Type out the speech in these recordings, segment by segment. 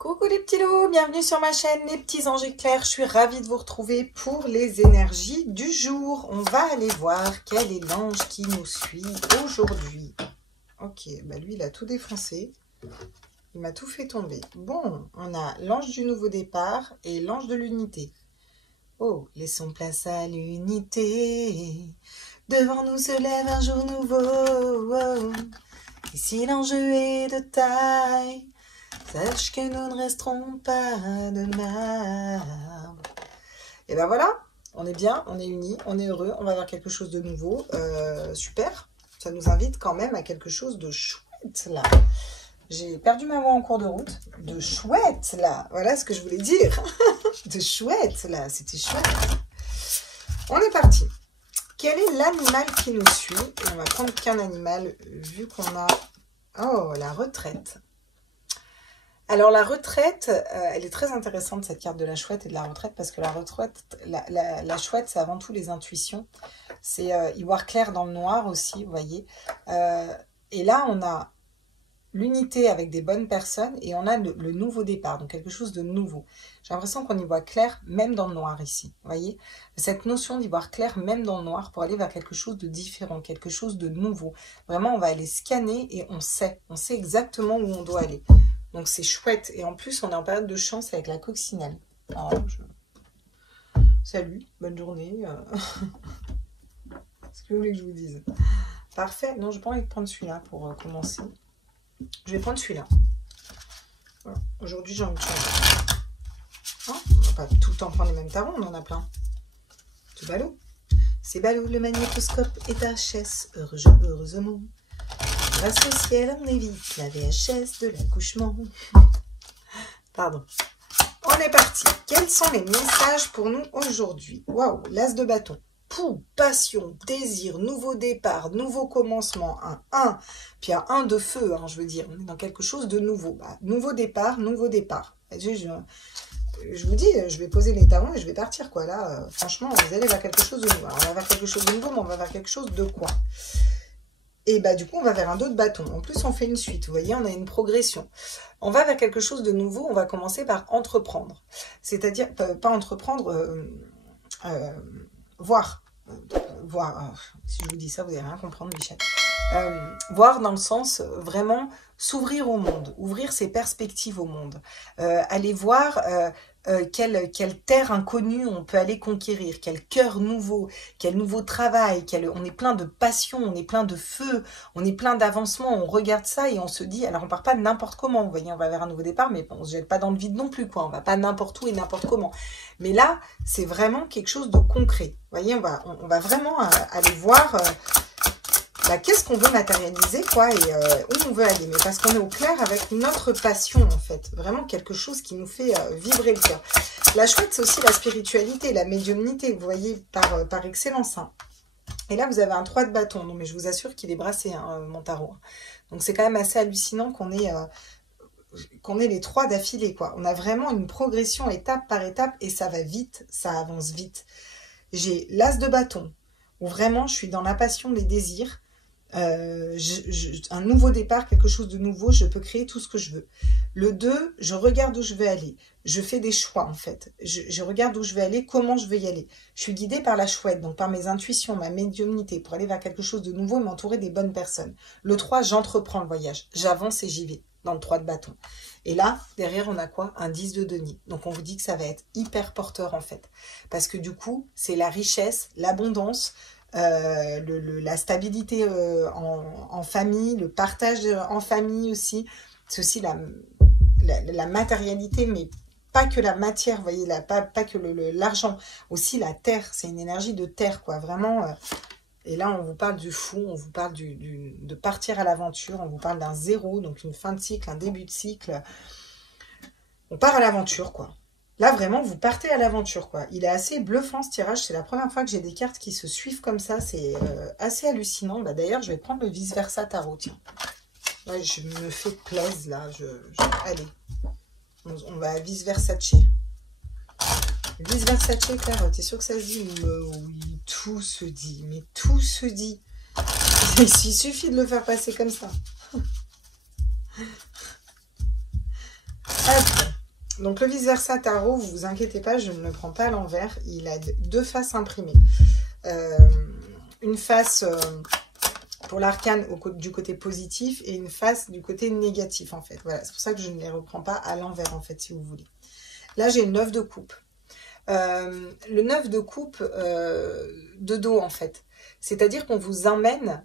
Coucou les petits loups, bienvenue sur ma chaîne les petits anges éclairs. Je suis ravie de vous retrouver pour les énergies du jour. On va aller voir quel est l'ange qui nous suit aujourd'hui. Ok, bah lui il a tout défoncé. Il m'a tout fait tomber. Bon, on a l'ange du nouveau départ et l'ange de l'unité. Oh, laissons place à l'unité. Devant nous se lève un jour nouveau. Oh. Et si l'enjeu est de taille, sache que nous ne resterons pas de marbre. Et ben voilà, on est bien, on est unis, on est heureux, on va vers quelque chose de nouveau. Super, ça nous invite quand même à quelque chose de chouette là. J'ai perdu ma voix en cours de route. De chouette là, voilà ce que je voulais dire. De chouette là, c'était chouette. On est parti. Quel est l'animal qui nous suit? Et on va prendre qu'un animal vu qu'on a... Oh, la retraite. Alors la retraite, elle est très intéressante cette carte de la chouette et de la retraite parce que la retraite, la chouette c'est avant tout les intuitions. C'est y voir clair dans le noir aussi, vous voyez. Et là on a l'unité avec des bonnes personnes et on a le nouveau départ, donc quelque chose de nouveau. J'ai l'impression qu'on y voit clair même dans le noir ici, vous voyez. Cette notion d'y voir clair même dans le noir pour aller vers quelque chose de différent, quelque chose de nouveau. Vraiment on va aller scanner et on sait exactement où on doit aller. Donc c'est chouette. Et en plus, on est en période de chance avec la coccinelle. Alors, salut, bonne journée. Qu'est-ce que vous voulez que je vous dise? Parfait. Non, je n'ai pas envie de prendre celui-là pour commencer. Je vais prendre celui-là. Voilà. Aujourd'hui, j'ai envie de changer. Hein, on va pas tout le temps prendre les mêmes tarots, on en a plein. C'est ballot. C'est ballot, le magnétoscope est HS. Heureusement. Grâce au ciel, on évite la VHS de l'accouchement. Pardon. On est parti. Quels sont les messages pour nous aujourd'hui? Waouh, l'as de bâton. Pou, passion, désir, nouveau départ, nouveau commencement. Un 1. Puis un 1 de feu, hein, je veux dire. On est dans quelque chose de nouveau. Bah, nouveau départ, nouveau départ. Je vous dis, je vais poser les talons et je vais partir, quoi. Là, franchement, vous allez vers quelque chose de nouveau. Alors, on va vers quelque chose de nouveau, mais on va vers quelque chose de quoi? Et bah du coup, on va vers un dos de bâton. En plus, on fait une suite. Vous voyez, on a une progression. On va vers quelque chose de nouveau. On va commencer par entreprendre. C'est-à-dire, pas entreprendre, voir. Si je vous dis ça, vous n'allez rien comprendre, Michel. Voir dans le sens, vraiment, s'ouvrir au monde. Ouvrir ses perspectives au monde. Aller voir... quelle terre inconnue on peut aller conquérir, quel cœur nouveau, quel nouveau travail, on est plein de passion, on est plein de feu, on est plein d'avancement, on regarde ça et on se dit, alors on part pas n'importe comment, vous voyez, on va vers un nouveau départ, mais on se jette pas dans le vide non plus, quoi, on va pas n'importe où et n'importe comment. Mais là, c'est vraiment quelque chose de concret, vous voyez, on va vraiment aller voir... qu'est-ce qu'on veut matérialiser, quoi, et où on veut aller. Mais parce qu'on est au clair avec notre passion, en fait. Vraiment quelque chose qui nous fait vibrer le cœur. La chouette, c'est aussi la spiritualité, la médiumnité, vous voyez, par excellence. Hein. Et là, vous avez un 3 de bâton. Non, mais je vous assure qu'il est brassé, hein, mon tarot. Donc, c'est quand même assez hallucinant qu'on ait les 3 d'affilée, quoi. On a vraiment une progression étape par étape et ça va vite, ça avance vite. J'ai l'as de bâton, où vraiment, je suis dans la passion, les désirs. Un nouveau départ, quelque chose de nouveau, je peux créer tout ce que je veux. Le 2, je regarde où je veux aller. Je fais des choix, en fait. Je regarde où je veux aller, comment je veux y aller. Je suis guidée par la chouette, donc par mes intuitions, ma médiumnité, pour aller vers quelque chose de nouveau et m'entourer des bonnes personnes. Le 3, j'entreprends le voyage. J'avance et j'y vais, dans le 3 de bâton. Et là, derrière, on a quoi? Un 10 de denier. Donc, on vous dit que ça va être hyper porteur, en fait. Parce que du coup, c'est la richesse, l'abondance, la stabilité en famille, le partage en famille aussi. C'est aussi la matérialité, mais pas que la matière, vous voyez, pas que l'argent. Aussi la terre, c'est une énergie de terre, quoi, vraiment. Et là, on vous parle du fou, on vous parle de partir à l'aventure, on vous parle d'un zéro, donc une fin de cycle, un début de cycle. On part à l'aventure, quoi. Là, vraiment, vous partez à l'aventure, quoi. Il est assez bluffant, ce tirage. C'est la première fois que j'ai des cartes qui se suivent comme ça. C'est assez hallucinant. Bah, d'ailleurs, je vais prendre le vice-versa tarot, tiens. Ouais, je me fais plaisir, là. Allez, on va à vice-versace. Vice-versace, Claire, t'es sûr que ça se dit? Oui, tout se dit. Mais tout se dit. Il suffit de le faire passer comme ça. Hop. Donc le vice-versa tarot, vous vous inquiétez pas, je ne le prends pas à l'envers. Il a deux faces imprimées. Une face pour l'arcane du côté positif et une face du côté négatif en fait. Voilà, c'est pour ça que je ne les reprends pas à l'envers en fait, si vous voulez. Là, j'ai le 9 de coupe. Le 9 de coupe de dos en fait. C'est-à-dire qu'on vous amène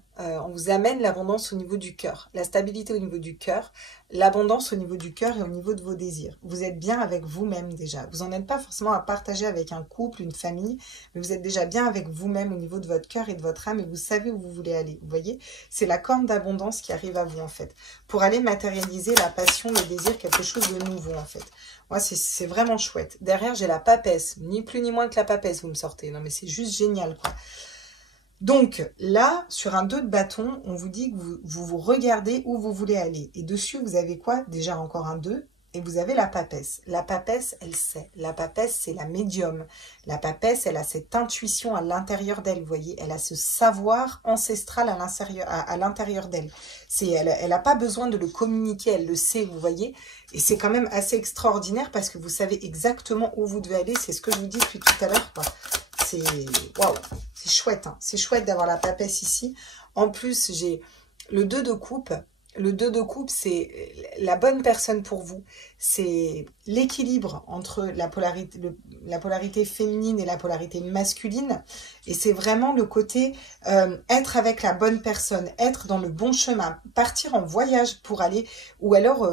l'abondance au niveau du cœur, la stabilité au niveau du cœur, l'abondance au niveau du cœur et au niveau de vos désirs. Vous êtes bien avec vous-même déjà. Vous n'en êtes pas forcément à partager avec un couple, une famille, mais vous êtes déjà bien avec vous-même au niveau de votre cœur et de votre âme et vous savez où vous voulez aller. Vous voyez, c'est la corne d'abondance qui arrive à vous en fait, pour aller matérialiser la passion, le désir, quelque chose de nouveau en fait. Moi, c'est vraiment chouette. Derrière, j'ai la papesse, ni plus ni moins que la papesse, vous me sortez. Non mais c'est juste génial quoi. Donc là, sur un 2 de bâton, on vous dit que vous regardez où vous voulez aller. Et dessus, vous avez quoi? Déjà encore un 2. Et vous avez la papesse. La papesse, elle sait. La papesse, c'est la médium. La papesse, elle a cette intuition à l'intérieur d'elle, vous voyez. Elle a ce savoir ancestral à l'intérieur d'elle. Elle n'a pas besoin de le communiquer, elle le sait, vous voyez. Et c'est quand même assez extraordinaire parce que vous savez exactement où vous devez aller. C'est ce que je vous dis depuis tout à l'heure, quoi. C'est waouh, c'est chouette, hein. C'est chouette d'avoir la papesse ici. En plus, j'ai le 2 de coupe. Le 2 de coupe, c'est la bonne personne pour vous. C'est l'équilibre entre la polarité féminine et la polarité masculine. Et c'est vraiment le côté être avec la bonne personne, être dans le bon chemin, partir en voyage pour aller, ou alors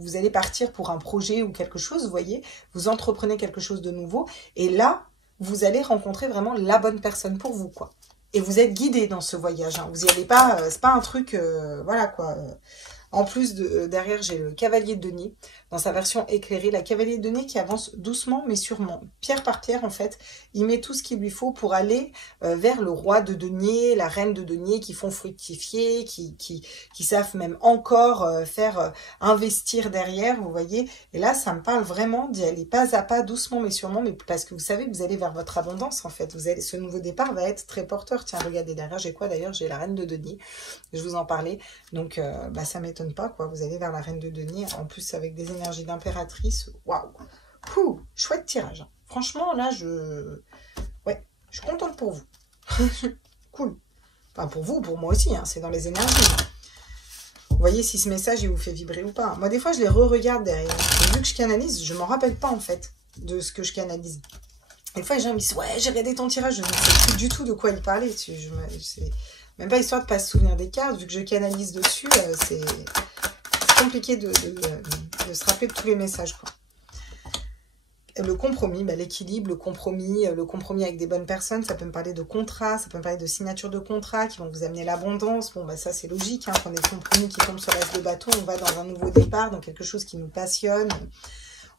vous allez partir pour un projet ou quelque chose, vous voyez, vous entreprenez quelque chose de nouveau. Et là, vous allez rencontrer vraiment la bonne personne pour vous, quoi. Et vous êtes guidé dans ce voyage, hein. Vous n'y allez pas, c'est pas un truc, voilà, quoi. En plus, derrière, j'ai le cavalier de denier, dans sa version éclairée. La cavalier de denier qui avance doucement, mais sûrement. Pierre par pierre, en fait, il met tout ce qu'il lui faut pour aller vers le roi de denier, la reine de denier, qui font fructifier, qui savent même encore faire investir derrière, vous voyez. Et là, ça me parle vraiment d'y aller pas à pas, doucement, mais sûrement, mais parce que vous savez que vous allez vers votre abondance, en fait. Ce nouveau départ va être très porteur. Tiens, regardez, derrière, j'ai quoi d'ailleurs? J'ai la reine de denier. Je vous en parlais. Donc, ça m'étonne pas, quoi. Vous allez vers la reine de denier, en plus avec des énergies d'impératrice. Waouh, chouette tirage. Franchement, là, je suis contente pour vous. Cool. Enfin, pour vous, pour moi aussi, hein, c'est dans les énergies. Vous voyez si ce message, il vous fait vibrer ou pas. Moi, des fois, je les re-regarde derrière. Et vu que je canalise, je m'en rappelle pas, en fait, de ce que je canalise. Des fois, les gens me disent, ouais, j'ai regardé ton tirage, je ne sais plus du tout de quoi il parlait. Même pas histoire de ne pas se souvenir des cartes, vu que je canalise dessus, c'est compliqué de se rappeler de tous les messages, quoi. Le compromis, l'équilibre, le compromis avec des bonnes personnes, ça peut me parler de contrats, ça peut me parler de signature de contrats qui vont vous amener l'abondance. Bon, ça c'est logique, hein, quand on est compromis qui tombe sur l'as de bâton, on va dans un nouveau départ, dans quelque chose qui nous passionne.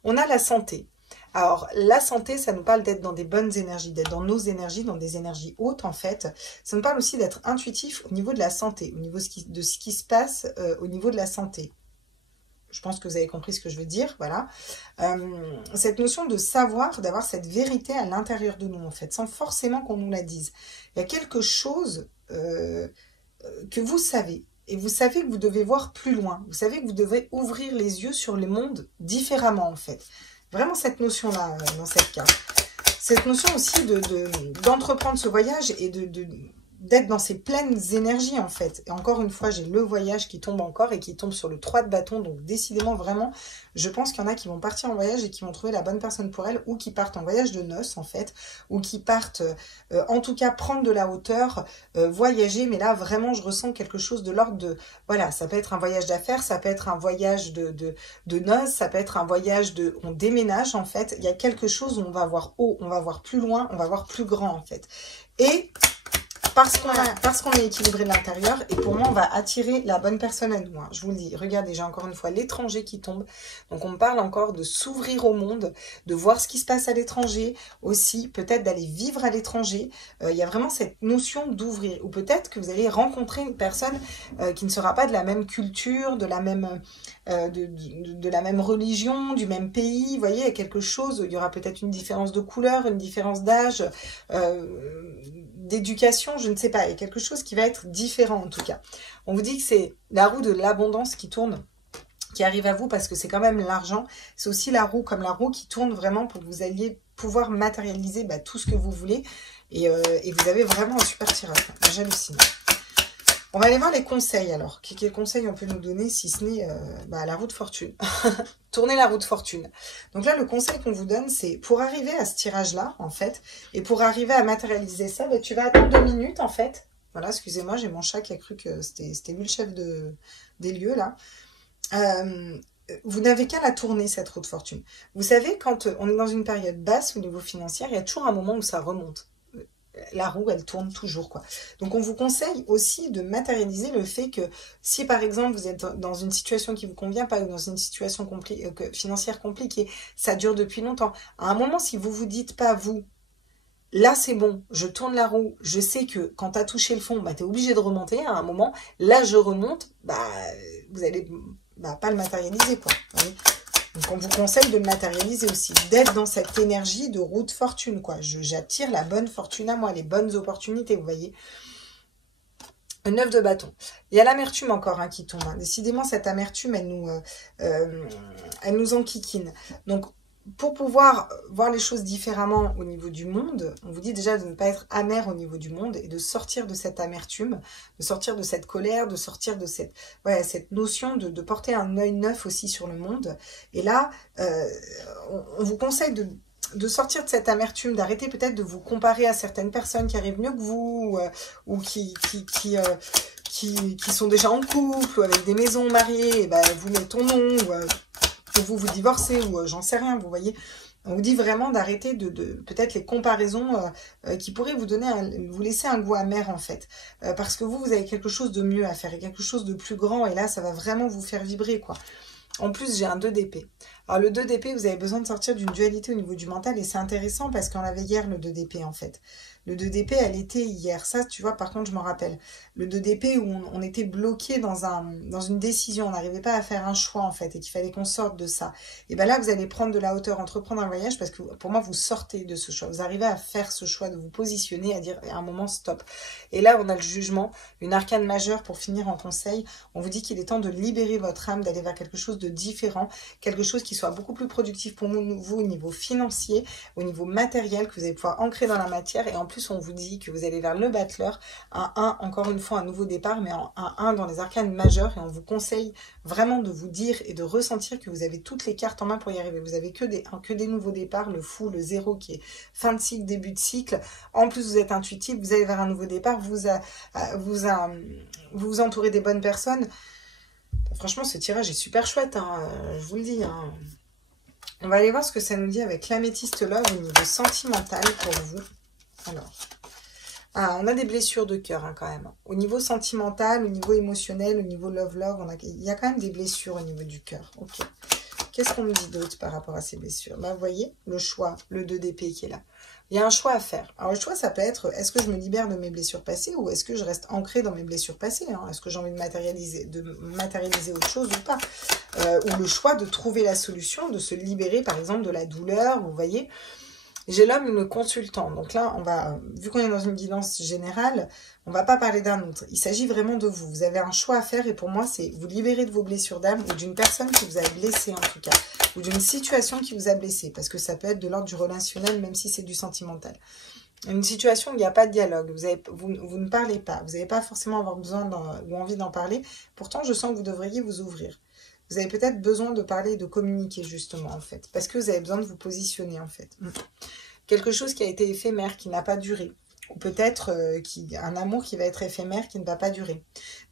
On a la santé. Alors, la santé, ça nous parle d'être dans des bonnes énergies, d'être dans nos énergies, dans des énergies hautes, en fait. Ça nous parle aussi d'être intuitif au niveau de la santé, au niveau de ce qui se passe au niveau de la santé. Je pense que vous avez compris ce que je veux dire, voilà. Cette notion de savoir, d'avoir cette vérité à l'intérieur de nous, en fait, sans forcément qu'on nous la dise. Il y a quelque chose que vous savez. Et vous savez que vous devez voir plus loin. Vous savez que vous devez ouvrir les yeux sur le monde différemment, en fait. Vraiment cette notion-là, dans cette carte. Cette notion aussi d'entreprendre ce voyage et d'être dans ces pleines énergies, en fait. Et encore une fois, j'ai le voyage qui tombe encore et qui tombe sur le 3 de bâton. Donc, décidément, vraiment, je pense qu'il y en a qui vont partir en voyage et qui vont trouver la bonne personne pour elles, ou qui partent en voyage de noces, en fait, ou qui partent, en tout cas, prendre de la hauteur, voyager. Mais là, vraiment, je ressens quelque chose de l'ordre de... Voilà, ça peut être un voyage d'affaires, ça peut être un voyage de noces, ça peut être un voyage on déménage, en fait. Il y a quelque chose où on va voir haut, on va voir plus loin, on va voir plus grand, en fait. Et... Parce qu'on est équilibré de l'intérieur, et pour moi, on va attirer la bonne personne à nous. Hein. Je vous le dis, regardez, j'ai encore une fois l'étranger qui tombe. Donc, on me parle encore de s'ouvrir au monde, de voir ce qui se passe à l'étranger, aussi peut-être d'aller vivre à l'étranger. Il y a vraiment cette notion d'ouvrir. Ou peut-être que vous allez rencontrer une personne qui ne sera pas de la même culture, de la même religion, du même pays. Vous voyez, il y a quelque chose, il y aura peut-être une différence de couleur, une différence d'âge, d'éducation, je ne sais pas. Il y a quelque chose qui va être différent en tout cas. On vous dit que c'est la roue de l'abondance qui tourne qui arrive à vous, parce que c'est quand même l'argent. C'est aussi la roue, comme la roue qui tourne vraiment pour que vous alliez pouvoir matérialiser tout ce que vous voulez. Et vous avez vraiment un super tirage. J'hallucine. On va aller voir les conseils alors. Quels conseils on peut nous donner si ce n'est la roue de fortune. Tournez la roue de fortune. Donc là, le conseil qu'on vous donne, c'est pour arriver à ce tirage-là, en fait, et pour arriver à matérialiser ça, tu vas attendre 2 minutes, en fait. Voilà, excusez-moi, j'ai mon chat qui a cru que c'était lui le chef des lieux, là. Vous n'avez qu'à la tourner, cette roue de fortune. Vous savez, quand on est dans une période basse au niveau financier, il y a toujours un moment où ça remonte. La roue, elle tourne toujours, quoi. Donc, on vous conseille aussi de matérialiser le fait que si, par exemple, vous êtes dans une situation qui ne vous convient pas ou dans une situation financière compliquée, ça dure depuis longtemps. À un moment, si vous vous dites pas, vous, là, c'est bon, je tourne la roue, je sais que quand tu as touché le fond, tu es obligé de remonter à un moment. Là, je remonte, vous allez pas le matérialiser, quoi. Vous voyez. Donc, on vous conseille de le matérialiser aussi, d'être dans cette énergie de roue de fortune, quoi. J'attire la bonne fortune à moi, les bonnes opportunités, vous voyez. Un 9 de bâton. Il y a l'amertume encore qui tombe. Décidément, cette amertume, elle nous enquiquine. Donc, pour pouvoir voir les choses différemment au niveau du monde, on vous dit déjà de ne pas être amer au niveau du monde et de sortir de cette amertume, de sortir de cette colère, de sortir de cette notion de porter un œil neuf aussi sur le monde. Et là, on vous conseille de sortir de cette amertume, d'arrêter peut-être de vous comparer à certaines personnes qui arrivent mieux que vous ou qui sont déjà en couple ou avec des maisons mariées, et vous mettez ton nom ou vous divorcez ou j'en sais rien, vous voyez. On vous dit vraiment d'arrêter de peut-être les comparaisons qui pourraient vous laisser un goût amer en fait. Parce que vous avez quelque chose de mieux à faire et quelque chose de plus grand et là ça va vraiment vous faire vibrer quoi. En plus, j'ai un 2 d'épée. Alors, le 2 d'épée, vous avez besoin de sortir d'une dualité au niveau du mental. Et c'est intéressant parce qu'on avait hier le 2 d'épée, en fait. Le 2 d'épée, elle était hier. Ça, tu vois, par contre, je m'en rappelle. Le 2 d'épée où on était bloqué dans une décision. On n'arrivait pas à faire un choix, en fait. Et qu'il fallait qu'on sorte de ça. Et bien là, vous allez prendre de la hauteur, entreprendre un voyage. Parce que pour moi, vous sortez de ce choix. Vous arrivez à faire ce choix de vous positionner, à dire à un moment, stop. Et là, on a le jugement. Une arcane majeure pour finir en conseil. On vous dit qu'il est temps de libérer votre âme, d'aller vers quelque chose de différent, quelque chose qui soit beaucoup plus productif pour vous au niveau financier, au niveau matériel, que vous allez pouvoir ancrer dans la matière. Et en plus, on vous dit que vous allez vers le battleur, un 1, encore une fois, un nouveau départ, mais un 1 dans les arcanes majeures. Et on vous conseille vraiment de vous dire et de ressentir que vous avez toutes les cartes en main pour y arriver. Vous avez que des nouveaux départs, le fou, le 0 qui est fin de cycle, début de cycle. En plus, vous êtes intuitif, vous allez vers un nouveau départ, vous vous entourez des bonnes personnes. Franchement, ce tirage est super chouette, je vous le dis. On va aller voir ce que ça nous dit avec l'améthyste love au niveau sentimental pour vous. Alors, on a des blessures de cœur quand même. Au niveau sentimental, au niveau émotionnel, au niveau love, il y a quand même des blessures au niveau du cœur. Ok. Qu'est-ce qu'on nous dit d'autre par rapport à ces blessures? Vous voyez, le choix, le 2 d'épée qui est là. Il y a un choix à faire. Alors, le choix, ça peut être, est-ce que je me libère de mes blessures passées ou est-ce que je reste ancrée dans mes blessures passées Est-ce que j'ai envie de matérialiser autre chose ou pas ou le choix de trouver la solution, de se libérer, par exemple, de la douleur, vous voyez. J'ai l'homme, le consultant. Donc là, vu qu'on est dans une guidance générale, on ne va pas parler d'un autre. Il s'agit vraiment de vous. Vous avez un choix à faire et pour moi, c'est vous libérer de vos blessures d'âme ou d'une personne qui vous a blessé en tout cas. Ou d'une situation qui vous a blessé. Parce que ça peut être de l'ordre du relationnel, même si c'est du sentimental. Une situation où il n'y a pas de dialogue. Vous ne parlez pas. Vous n'avez pas forcément avoir besoin ou envie d'en parler. Pourtant, je sens que vous devriez vous ouvrir. Vous avez peut-être besoin de parler et de communiquer justement en fait. Parce que vous avez besoin de vous positionner en fait. Quelque chose qui a été éphémère, qui n'a pas duré. Ou peut-être un amour qui va être éphémère, qui ne va pas durer.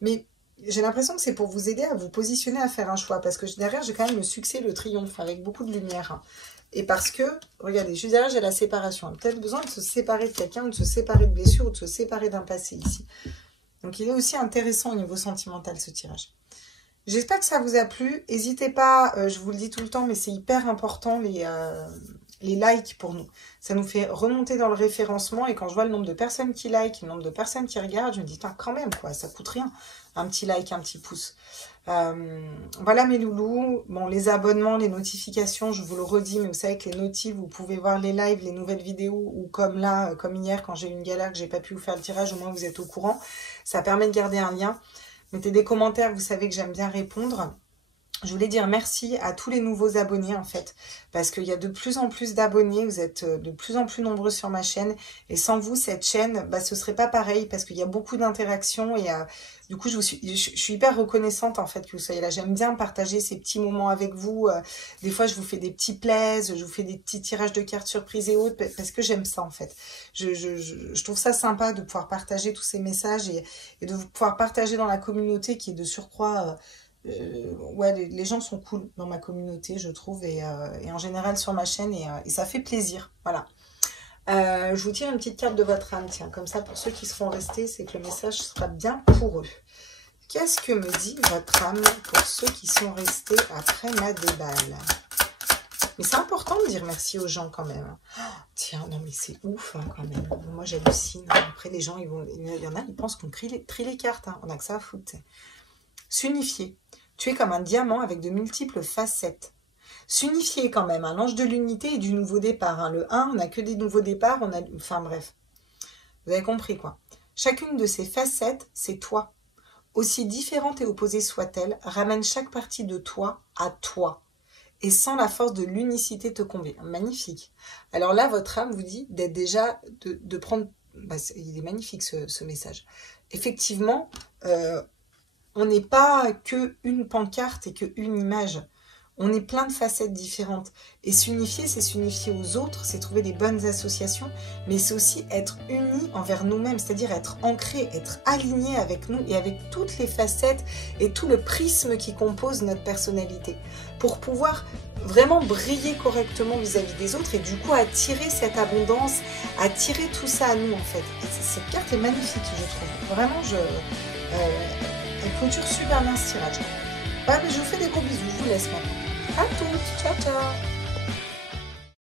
Mais j'ai l'impression que c'est pour vous aider à vous positionner, à faire un choix. Parce que derrière, j'ai quand même le succès, le triomphe, avec beaucoup de lumière. Et parce que, regardez, juste derrière, j'ai la séparation. Peut-être besoin de se séparer de quelqu'un, ou de se séparer de blessures, ou de se séparer d'un passé ici. Donc il est aussi intéressant au niveau sentimental, ce tirage. J'espère que ça vous a plu. N'hésitez pas, je vous le dis tout le temps, mais c'est hyper important les likes pour nous. Ça nous fait remonter dans le référencement et quand je vois le nombre de personnes qui like, le nombre de personnes qui regardent, je me dis, quand même, quoi, ça coûte rien. Un petit like, un petit pouce. Voilà mes loulous. Bon, les abonnements, les notifications, je vous le redis, mais vous savez que les notifs, vous pouvez voir les lives, les nouvelles vidéos, ou comme là, comme hier, quand j'ai eu une galère, que j'ai pas pu vous faire le tirage, au moins vous êtes au courant. Ça permet de garder un lien. Mettez des commentaires, vous savez que j'aime bien répondre. Je voulais dire merci à tous les nouveaux abonnés en fait, parce qu'il y a de plus en plus d'abonnés, vous êtes de plus en plus nombreux sur ma chaîne, et sans vous, cette chaîne, bah, ce serait pas pareil, parce qu'il y a beaucoup d'interactions, et du coup, je suis hyper reconnaissante en fait que vous soyez là. J'aime bien partager ces petits moments avec vous, des fois je vous fais des petits plays, je vous fais des petits tirages de cartes surprises et autres, parce que j'aime ça en fait. Je trouve ça sympa de pouvoir partager tous ces messages, et de pouvoir partager dans la communauté qui est de surcroît... ouais, les gens sont cool dans ma communauté, je trouve, et en général sur ma chaîne, et ça fait plaisir. Voilà. Je vous tire une petite carte de votre âme, tiens, comme ça, pour ceux qui seront restés, c'est que le message sera bien pour eux. Qu'est-ce que me dit votre âme pour ceux qui sont restés après ma déballe? Mais c'est important de dire merci aux gens quand même. Oh, tiens, non mais c'est ouf hein, quand même. Moi j'hallucine. Après les gens, il y en a, ils pensent qu'on trie les cartes. Hein. On a que ça à foutre. S'unifier. Tu es comme un diamant avec de multiples facettes. S'unifier quand même, hein, l'ange de l'unité et du nouveau départ. Hein. Le 1, on n'a que des nouveaux départs, enfin bref. Vous avez compris quoi. Chacune de ces facettes, c'est toi. Aussi différente et opposée soit-elle, ramène chaque partie de toi à toi. Et sans la force de l'unicité te combler. Magnifique. Alors là, votre âme vous dit d'être déjà, de prendre... Bah, il est magnifique ce message. Effectivement, on n'est pas que une pancarte et que une image. On est plein de facettes différentes. Et s'unifier, c'est s'unifier aux autres, c'est trouver des bonnes associations, mais c'est aussi être unis envers nous-mêmes, c'est-à-dire être ancré, être aligné avec nous et avec toutes les facettes et tout le prisme qui compose notre personnalité, pour pouvoir vraiment briller correctement vis-à-vis des autres et du coup attirer cette abondance, attirer tout ça à nous en fait. Et cette carte est magnifique, je trouve. Vraiment, elle clôture super bien ce tirage. Ouais, mais je vous fais des gros bisous, je vous laisse maintenant. À toutes, ciao ciao.